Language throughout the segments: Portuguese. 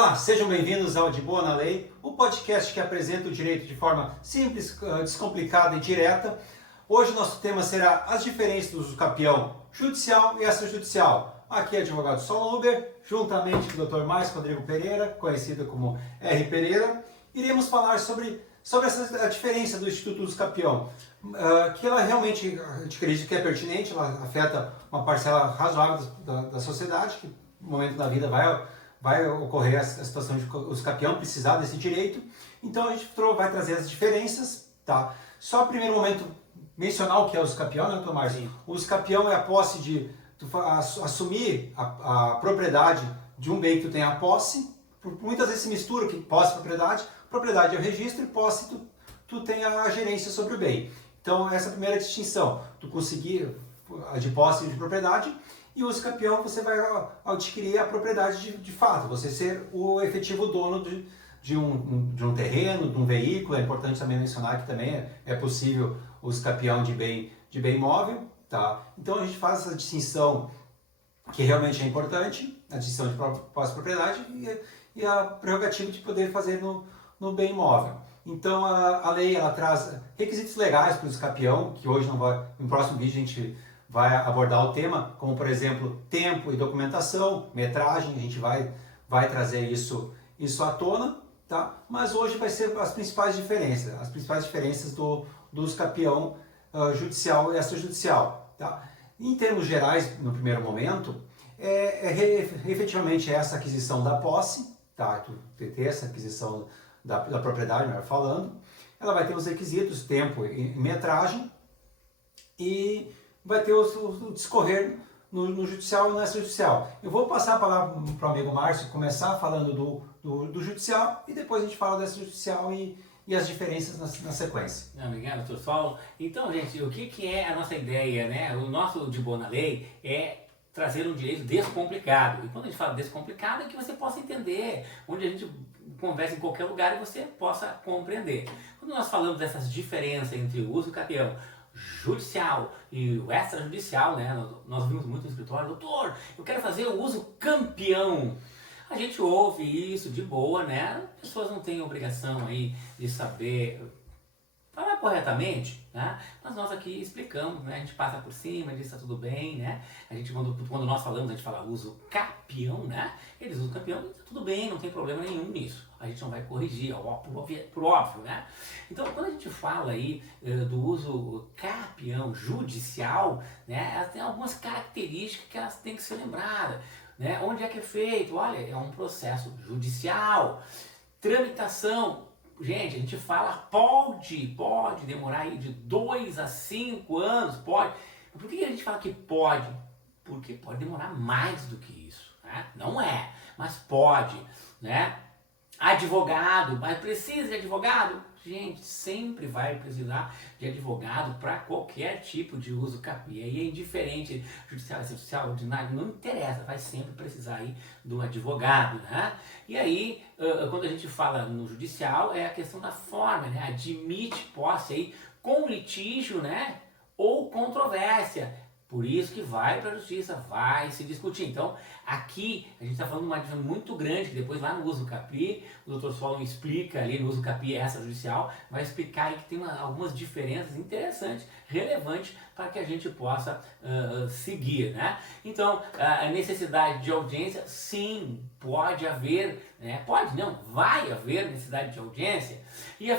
Olá, sejam bem-vindos ao De Boa na Lei, o podcast que apresenta o direito de forma simples, descomplicada e direta. Hoje nosso tema será as diferenças do uso capião judicial e extrajudicial. Aqui é o advogado Solon Uber, juntamente com o Dr. Márcio Rodrigo Pereira, conhecido como R. Pereira. Iremos falar sobre a diferença do Instituto Uso Capião, que ela realmente, a gente acredita que é pertinente, ela afeta uma parcela razoável da sociedade, que no momento da vida vai ocorrer a situação de uso capião, precisar desse direito. Então a gente vai trazer as diferenças, tá? Só no primeiro momento mencionar o que é o uso capião, né, Tomás? O uso capião é a posse de assumir a propriedade de um bem que tu tem a posse. Muitas vezes se mistura que posse e propriedade é o registro e posse tu tem a gerência sobre o bem. Então essa é a primeira distinção, tu conseguir de posse e de propriedade. E o uso capião você vai adquirir a propriedade de fato, você ser o efetivo dono de um terreno, de um veículo. É importante também mencionar que também é possível o uso capião de bem imóvel, tá? Então a gente faz essa distinção que realmente é importante, a distinção de posse e propriedade e a prerrogativa de poder fazer no bem imóvel. Então a lei ela traz requisitos legais para o uso capião, que hoje no próximo vídeo a gente vai abordar o tema, como por exemplo, tempo e documentação, metragem, a gente vai trazer isso à tona, tá? Mas hoje vai ser as principais diferenças do uso capião judicial e extrajudicial, tá? Em termos gerais, no primeiro momento, efetivamente essa aquisição da posse, tá? Tu ter essa aquisição da propriedade, melhor falando, ela vai ter os requisitos, tempo e metragem, e vai ter o discorrer no judicial e no extrajudicial. Eu vou passar a palavra para o amigo Márcio começar falando do judicial e depois a gente fala do extrajudicial e as diferenças na sequência. Obrigado, doutor Solon. Então, gente, o que é a nossa ideia, né? O nosso De Boa na Lei é trazer um direito descomplicado. E quando a gente fala descomplicado, é que você possa entender, onde a gente conversa em qualquer lugar e você possa compreender. Quando nós falamos dessas diferenças entre o uso capião judicial e o extrajudicial, né? Nós vimos muito no escritório, doutor, eu quero fazer o uso campeão. A gente ouve isso de boa, né? As pessoas não têm obrigação aí de saber falar corretamente, né? Mas nós aqui explicamos, né? A gente passa por cima, diz tá tudo bem, né? A gente, quando nós falamos, a gente fala uso capião, né? Eles usam campeão, tá tudo bem, não tem problema nenhum nisso. A gente não vai corrigir, por óbvio, né? Então, quando a gente fala aí do uso capião judicial, né? Elas têm algumas características que elas têm que ser lembradas, né? Onde é que é feito? Olha, é um processo judicial. Tramitação. Gente, a gente fala pode demorar aí de 2 a 5 anos, pode. Por que a gente fala que pode? Porque pode demorar mais do que isso, né? Não é, mas pode, né? Advogado, mas precisa de advogado? Gente, sempre vai precisar de advogado para qualquer tipo de uso capião. E é indiferente, judicial, extrajudicial, ordinário, não interessa, vai sempre precisar aí de um advogado, né? E aí, quando a gente fala no judicial, é a questão da forma, né? Admite posse aí com litígio, né? Ou controvérsia. Por isso que vai para a justiça, vai se discutir. Então, aqui a gente está falando de uma diferença muito grande, que depois lá no uso capi, o Dr. Solon explica ali no uso capi extrajudicial, vai explicar aí que tem algumas diferenças interessantes, relevantes, para que a gente possa seguir, né? Então, a necessidade de audiência, sim, pode haver, né? Pode não, vai haver necessidade de audiência. E a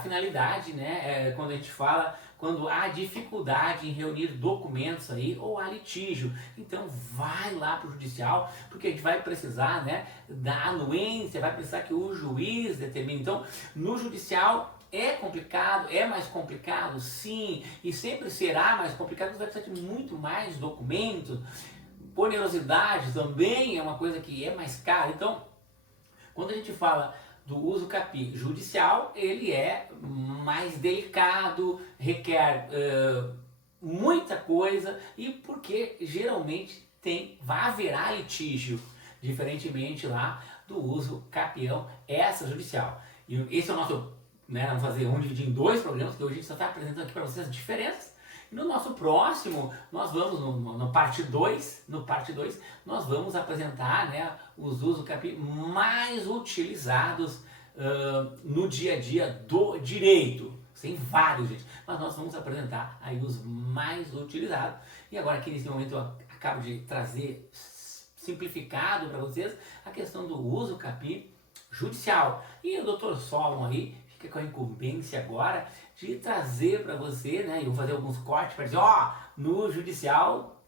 finalidade, né? Quando a gente fala quando há dificuldade em reunir documentos aí ou há litígio. Então vai lá para o judicial, porque a gente vai precisar, né, da anuência, vai precisar que o juiz determine. Então no judicial é complicado, é mais complicado, sim, e sempre será mais complicado, porque vai precisar de muito mais documentos. Onerosidade também é uma coisa que é mais cara. Então, quando a gente fala do uso capi judicial, ele é mais delicado, requer muita coisa, e porque geralmente haverá litígio, diferentemente lá do uso capião extrajudicial. E esse é o nosso, né, vamos dividir em 2 programas, que hoje a gente só está apresentando aqui para vocês as diferenças, E no nosso próximo, nós vamos, no parte 2, nós vamos apresentar, né, os usos capi mais utilizados no dia a dia do direito. Tem vários, gente, mas nós vamos apresentar aí os mais utilizados. E agora aqui nesse momento eu acabo de trazer simplificado para vocês a questão do uso capi judicial. E o Dr. Solon aí fica com a incumbência agora de trazer para você, né, eu vou fazer alguns cortes para dizer, no judicial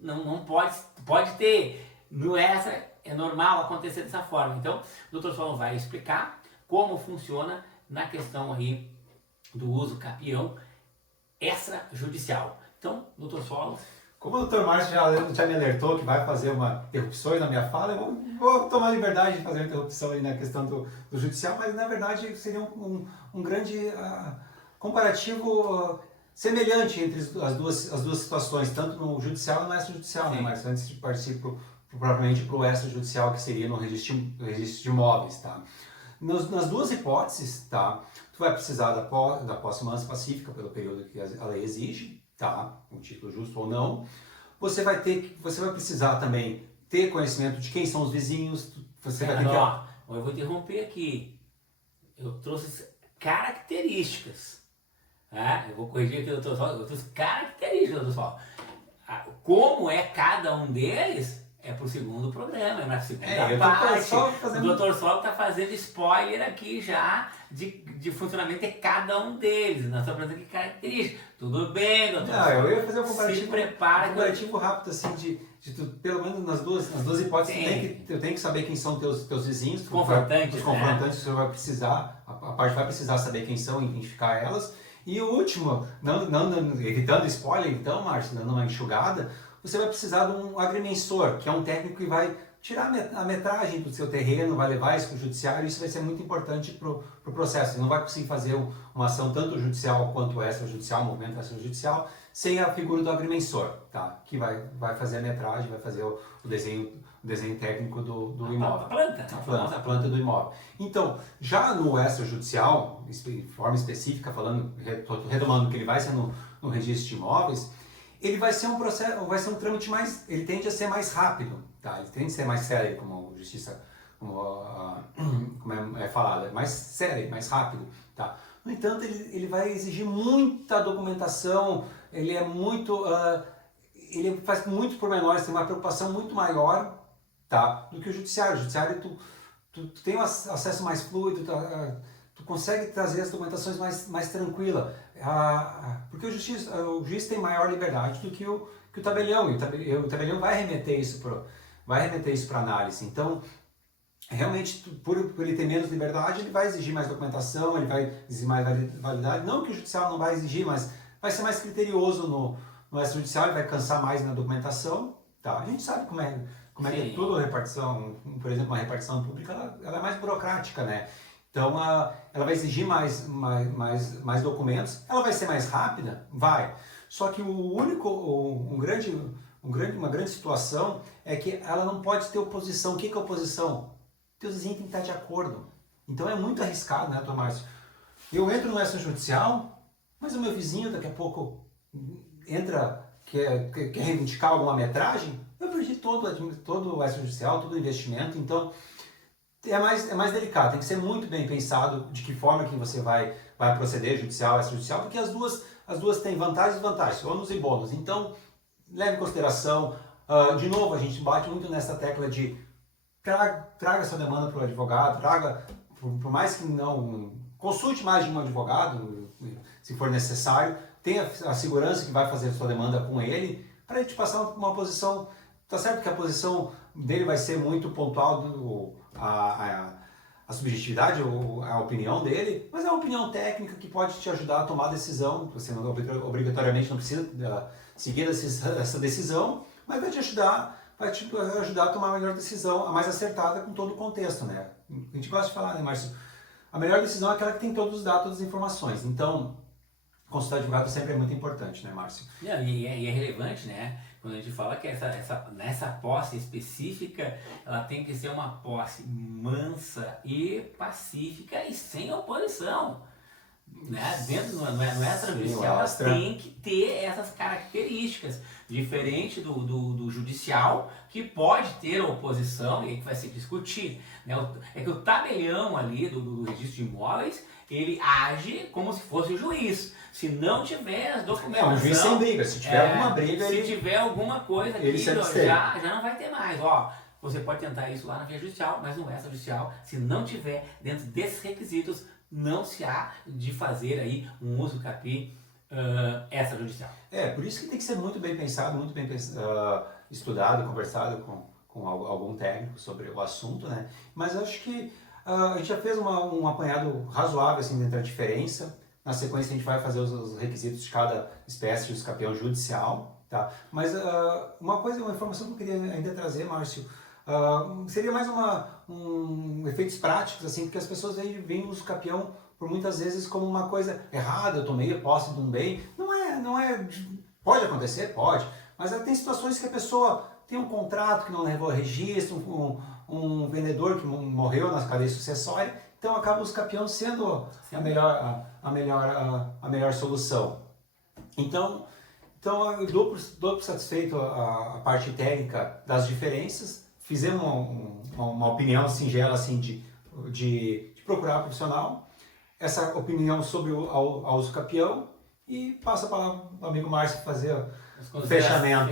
não pode ter, no extra é normal acontecer dessa forma. Então, o Dr. Solon vai explicar como funciona na questão aí do uso capião extrajudicial. Então, Dr. Solon. Como o Dr. Márcio já me alertou que vai fazer uma interrupção na minha fala, eu vou tomar a liberdade de fazer uma interrupção aí na questão do judicial, mas na verdade seria um grande comparativo semelhante entre as duas situações, tanto no judicial e no extrajudicial, né, Márcio? Antes de partir propriamente para o extrajudicial, que seria no registro de imóveis, tá? Nas duas hipóteses, tá? Tu vai precisar da posse mansa pacífica pelo período que a lei exige, tá? Um título justo ou não. Você vai precisar também ter conhecimento de quem são os vizinhos. Você vai ter eu vou interromper aqui. Eu trouxe características. Tá? Eu vou corrigir aqui, doutor Sol. Eu trouxe características, doutor Sol. Como é cada um deles? É pro segundo programa, é na segunda parte. O Dr. Sol está fazendo spoiler aqui já de funcionamento de cada um deles. Nós estamos fazendo aqui características. Tudo bem, doutor Sol? Eu ia fazer um comparativo, se prepara, comparativo rápido, assim, de pelo menos nas duas hipóteses, eu tenho que saber quem são teus vizinhos. Os confrontantes, o senhor vai precisar, a parte vai precisar saber quem são e identificar elas. E o último, evitando spoiler então, Márcio, dando uma enxugada, você vai precisar de um agrimensor, que é um técnico que vai tirar a metragem do seu terreno, vai levar isso para o judiciário, e isso vai ser muito importante para o processo. Você não vai conseguir fazer uma ação tanto judicial quanto extrajudicial, um movimento extrajudicial, sem a figura do agrimensor, tá? Que vai fazer a metragem, vai fazer o desenho técnico do imóvel. A planta do imóvel. Então, já no extrajudicial, de forma específica, retomando que ele vai ser no registro de imóveis, ele vai ser um trâmite ele tende a ser mais rápido, tá? Ele tende a ser mais sério, como justiça, como é falado, é mais sério, mais rápido, tá? No entanto, ele vai exigir muita documentação, ele faz muito pormenores, tem uma preocupação muito maior, tá? Do que o judiciário. O judiciário, tu tem um acesso mais fluido, tu consegue trazer as documentações mais tranquila, porque o juiz tem maior liberdade do que o tabelião, e o tabelião vai remeter isso para análise. Então, realmente, por ele ter menos liberdade, ele vai exigir mais documentação, ele vai exigir mais validade. Não que o judicial não vai exigir, mas vai ser mais criterioso no extrajudicial, ele vai cansar mais na documentação, tá? A gente sabe como é que é tudo repartição, por exemplo, uma repartição pública, ela é mais burocrática, né? Então, ela vai exigir mais documentos, ela vai ser mais rápida? Vai. Só que uma grande situação é que ela não pode ter oposição. O que é oposição? Teus vizinhos têm que estar de acordo. Então, é muito arriscado, né, Tomás? Eu entro no extrajudicial, mas o meu vizinho daqui a pouco quer reivindicar alguma metragem, eu perdi todo o extrajudicial, todo o investimento. Então, é mais delicado, tem que ser muito bem pensado de que forma que você vai proceder, judicial, extrajudicial, porque as duas têm vantagens e desvantagens, ônus e bônus. Então, leve em consideração. De novo, a gente bate muito nessa tecla de traga sua demanda para o advogado, por mais que não, consulte mais de um advogado, se for necessário, tenha a segurança que vai fazer a sua demanda com ele, para ele te passar uma posição. Tá certo que a posição dele vai ser muito pontual, a subjetividade, a opinião dele, mas é uma opinião técnica que pode te ajudar a tomar a decisão. Você não, obrigatoriamente não precisa seguir essa decisão, mas vai te ajudar a tomar a melhor decisão, a mais acertada com todo o contexto, né? A gente gosta de falar, né, Márcio? A melhor decisão é aquela que tem todos os dados, todas as informações. Então, consultar advogado sempre é muito importante, né, Márcio? E é relevante, né? Quando a gente fala que nessa posse específica, ela tem que ser uma posse mansa e pacífica e sem oposição. né? Dentro não é extrajudicial, Sim, mas extra. tem que ter essas características, diferente do judicial, que pode ter oposição e que vai se discutir, né? É que o tabelião ali do registro de imóveis, ele age como se fosse o juiz. Se não tiver as documentações... Um juiz sem briga, se tiver alguma briga... Se tiver alguma coisa aqui, já não vai ter mais, ó. Você pode tentar isso lá na via judicial, mas no extrajudicial, se não tiver dentro desses requisitos, não se há de fazer aí um uso capi extrajudicial. Por isso que tem que ser muito bem pensado, muito bem estudado, conversado com algum técnico sobre o assunto, né? Mas eu acho que a gente já fez um apanhado razoável assim, entre a diferença. Na sequência a gente vai fazer os requisitos de cada espécie de uso capião judicial, tá? Mas uma informação que eu queria ainda trazer, Márcio, seria mais efeitos práticos, assim, porque as pessoas aí veem o uso capião por muitas vezes como uma coisa errada. Eu tomei a posse de um bem. Não é. Pode acontecer? Pode. Mas tem situações que a pessoa tem um contrato que não levou a registro, um vendedor que morreu na cadeia sucessória, então acaba o uso capião sendo a melhor solução. Então eu dou por satisfeito a parte técnica das diferenças. Fizemos uma opinião singela assim, de procurar profissional, essa opinião sobre o uso capião, e passa para o amigo Márcio fazer o fechamento.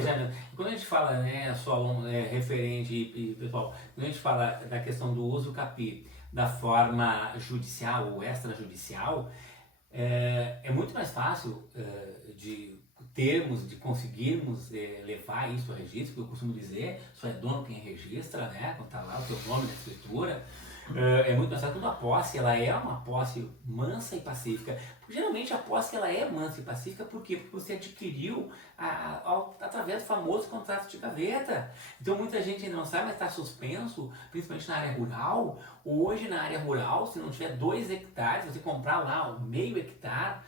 Quando a gente fala, né, só referente e pessoal, quando a gente fala da questão do uso capi da forma judicial ou extrajudicial, é muito mais fácil de conseguirmos levar isso a registro, porque eu costumo dizer, só é dono quem registra, né, quando está lá o seu nome na escritura. É muito mais fácil quando a posse ela é uma posse mansa e pacífica. Porque, geralmente a posse ela é mansa e pacífica por quê? Porque você adquiriu através do famoso contrato de gaveta. Então muita gente ainda não sabe, mas está suspenso, principalmente na área rural. Hoje na área rural, se não tiver 2 hectares, você comprar lá meio hectare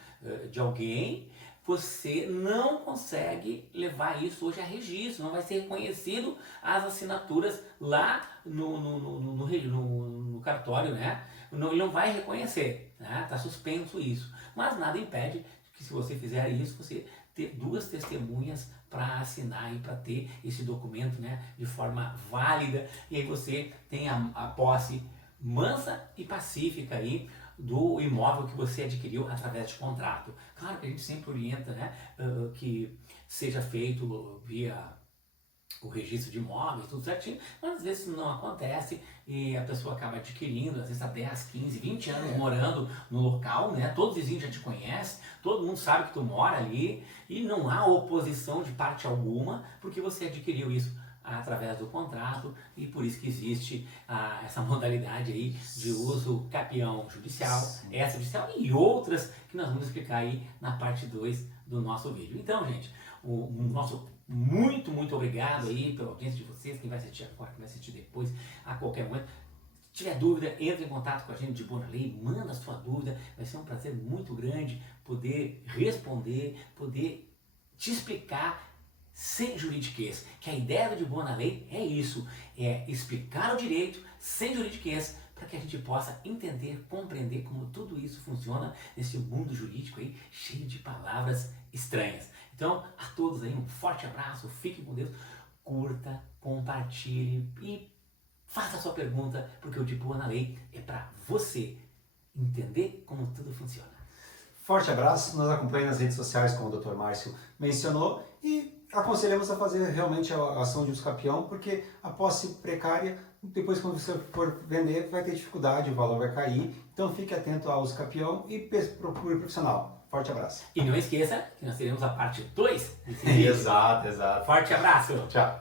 de alguém, você não consegue levar isso hoje a registro, não vai ser reconhecido as assinaturas lá no cartório, né? Ele não vai reconhecer, né? Tá suspenso isso. Mas nada impede que, se você fizer isso, você ter 2 testemunhas para assinar e para ter esse documento, né, de forma válida, e aí você tem a posse mansa e pacífica aí do imóvel que você adquiriu através de contrato. Claro que a gente sempre orienta, né, que seja feito via o registro de imóveis, tudo certinho, mas às vezes isso não acontece e a pessoa acaba adquirindo, às vezes há 10, 15, 20 anos morando no local, né? Todo vizinho já te conhece, todo mundo sabe que tu mora ali e não há oposição de parte alguma, porque você adquiriu isso através do contrato, e por isso que existe essa modalidade aí de uso capião judicial, extrajudicial e outras que nós vamos explicar aí na parte 2 do nosso vídeo. Então, gente, o nosso muito obrigado aí pela audiência de vocês, quem vai assistir agora, quem vai assistir depois, a qualquer momento. Se tiver dúvida, entre em contato com a gente de Boa na Lei, manda a sua dúvida, vai ser um prazer muito grande poder responder, poder te explicar sem juridiquês, que a ideia do De Boa na Lei é isso, é explicar o direito sem juridiquês, para que a gente possa entender, compreender como tudo isso funciona nesse mundo jurídico aí, cheio de palavras estranhas. Então, a todos aí um forte abraço, fiquem com Deus, curta, compartilhe e faça a sua pergunta, porque o De Boa na Lei é para você entender como tudo funciona. Forte abraço, nos acompanhe nas redes sociais, como o Dr. Márcio mencionou, e aconselhamos a fazer realmente a ação de uso capião, porque a posse precária, depois quando você for vender, vai ter dificuldade, o valor vai cair. Então fique atento ao uso capião e procure profissional. Forte abraço. E não esqueça que nós teremos a parte 2 desse vídeo. Exato. Forte abraço. Tchau.